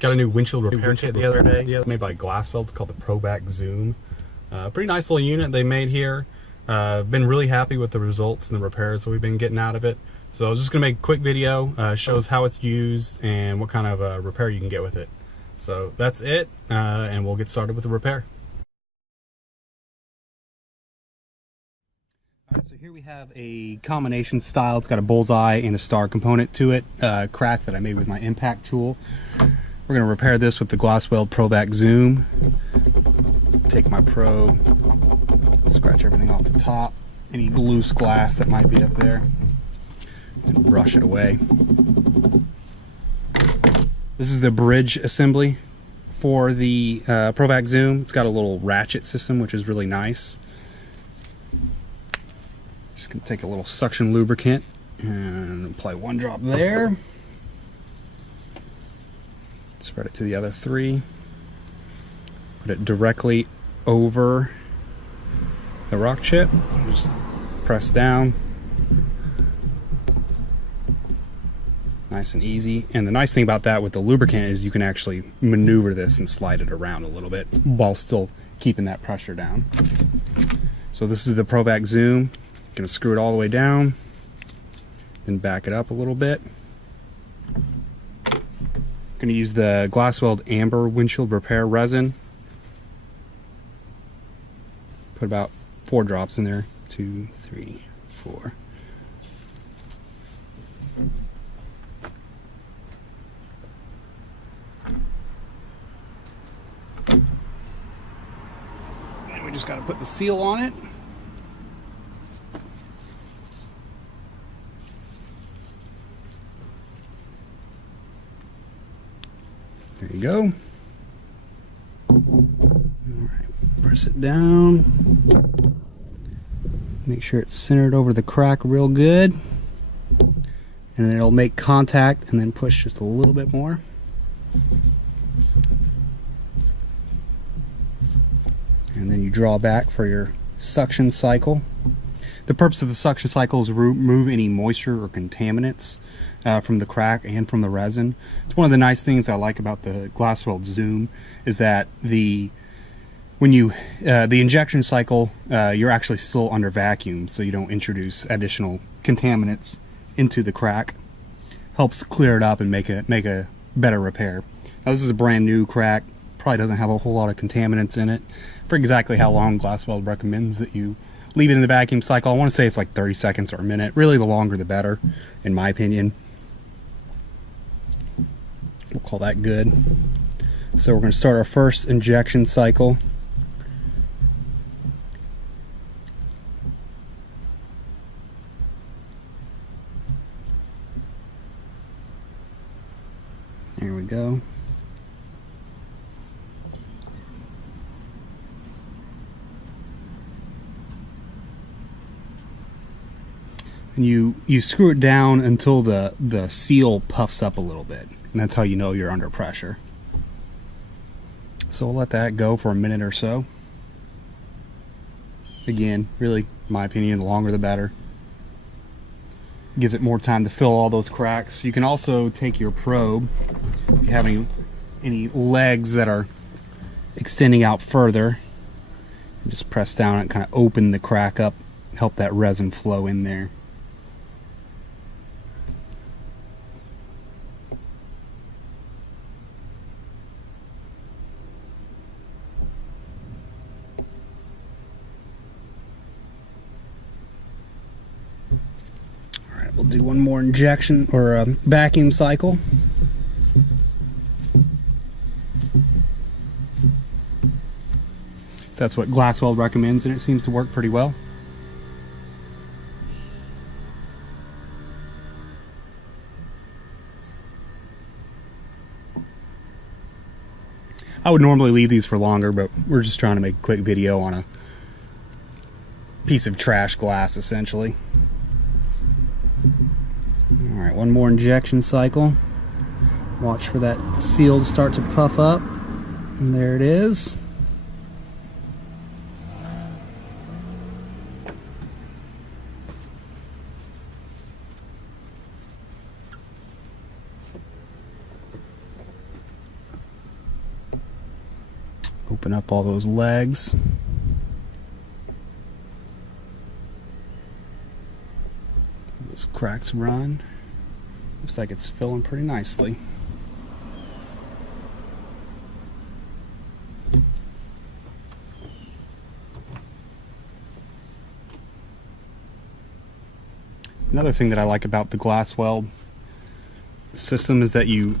Got a new windshield repair kit the other day. It's made by Glasweld. It's called the ProVac Zoom. Pretty nice little unit they made here. Been really happy with the results and the repairs that we've been getting out of it. So I was just going to make a quick video, shows how it's used and what kind of repair you can get with it. So that's it, and we'll get started with the repair. Alright, so here we have a combination style. It's got a bullseye and a star component to it, crack that I made with my impact tool. We're going to repair this with the Glasweld ProVac Zoom. Take my probe, scratch everything off the top, any loose glass that might be up there, and brush it away. This is the bridge assembly for the ProVac Zoom. It's got a little ratchet system, which is really nice. Just going to take a little suction lubricant and apply 1 drop there. Spread it to the other 3. Put it directly over the rock chip. Just press down. Nice and easy. And the nice thing about that with the lubricant is you can actually maneuver this and slide it around a little bit while still keeping that pressure down. So this is the ProVac Zoom. Going to screw it all the way down, then back it up a little bit. Going to use the Glasweld Amber windshield repair resin. Put about 4 drops in there. 2, 3, 4. And we just got to put the seal on it. There you go. Alright, press it down. Make sure it's centered over the crack real good. And then it'll make contact and then push just a little bit more. And then you draw back for your suction cycle. The purpose of the suction cycle is to remove any moisture or contaminants from the crack and from the resin. It's one of the nice things I like about the Glasweld Zoom is that the injection cycle, you're actually still under vacuum, so you don't introduce additional contaminants into the crack. Helps clear it up and make a better repair. Now this is a brand new crack, probably doesn't have a whole lot of contaminants in it. For exactly how long Glasweld recommends that you leave it in the vacuum cycle, I want to say it's like 30 seconds or a minute. Really, the longer the better, in my opinion. We'll call that good. So we're going to start our first injection cycle. There we go. And you screw it down until the seal puffs up a little bit, and that's how you know you're under pressure. So we'll let that go for a minute or so. Again, really, in my opinion, the longer the better. Gives it more time to fill all those cracks. You can also take your probe, if you have any legs that are extending out further, and just press down and kind of open the crack up, help that resin flow in there. We'll do one more injection or a vacuum cycle. So that's what Glasweld recommends, and it seems to work pretty well. I would normally leave these for longer, but we're just trying to make a quick video on a piece of trash glass, essentially. Alright, one more injection cycle. Watch for that seal to start to puff up. And there it is. Open up all those legs. Those cracks run. Looks like it's filling pretty nicely. Another thing that I like about the glasweld system is that you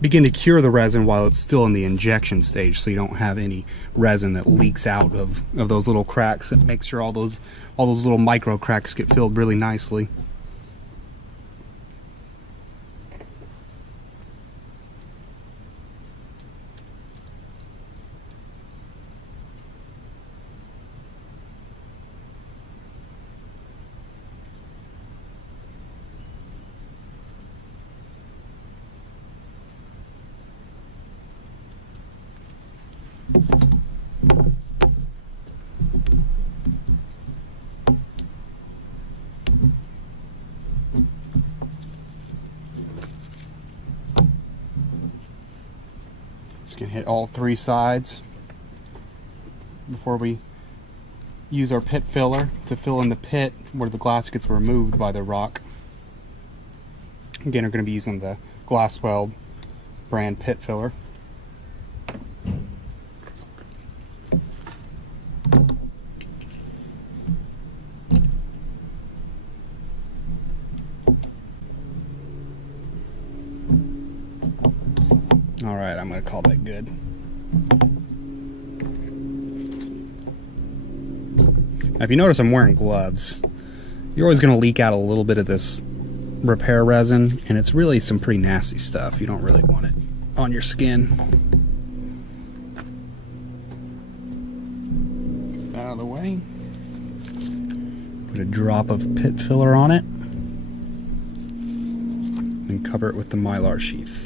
begin to cure the resin while it's still in the injection stage, so you don't have any resin that leaks out of those little cracks. It makes sure all those little micro cracks get filled really nicely. Just gonna hit all three sides before we use our pit filler to fill in the pit where the glass gets removed by the rock. Again, we're going to be using the Glasweld brand pit filler. Alright, I'm going to call that good. Now, if you notice I'm wearing gloves, you're always going to leak out a little bit of this repair resin, and it's really some pretty nasty stuff. You don't really want it on your skin. Out of the way. Put a drop of pit filler on it, and cover it with the mylar sheath.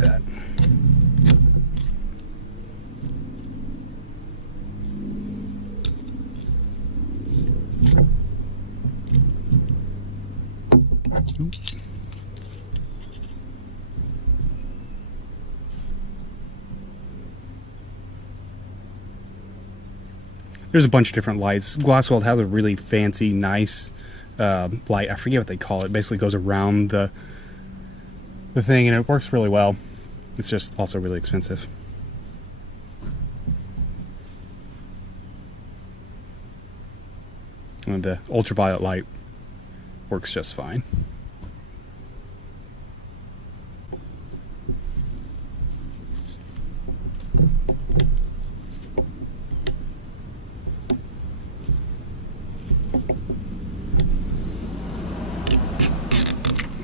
That. Oops. There's a bunch of different lights. Glasweld has a really fancy, nice light. I forget what they call it. Basically goes around the thing, and it works really well. It's just also really expensive. And the ultraviolet light works just fine.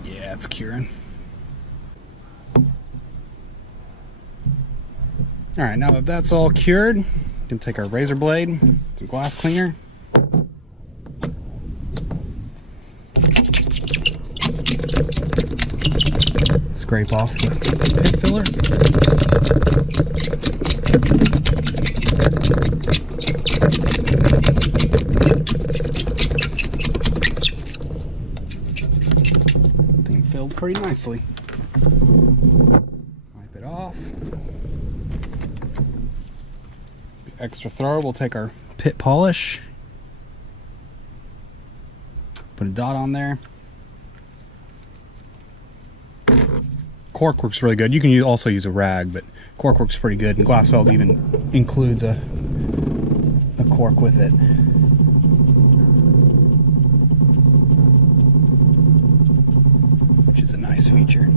Yeah, it's curing. Alright, now that that's all cured, we can take our razor blade, some glass cleaner, scrape off the pit filler. Thing filled pretty nicely. Wipe it off. Extra thorough, we'll take our pit polish, put a dot on there. Cork works really good. You can also use a rag, but cork works pretty good, and Glasweld even includes a cork with it. Which is a nice feature.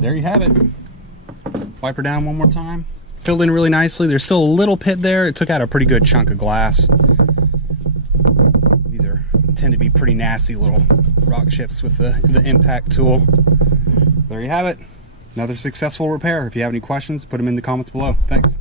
There you have it. Wipe her down one more time. Filled in really nicely. There's still a little pit there. It took out a pretty good chunk of glass. These tend to be pretty nasty little rock chips with the impact tool. There you have it. Another successful repair. If you have any questions, put them in the comments below. Thanks.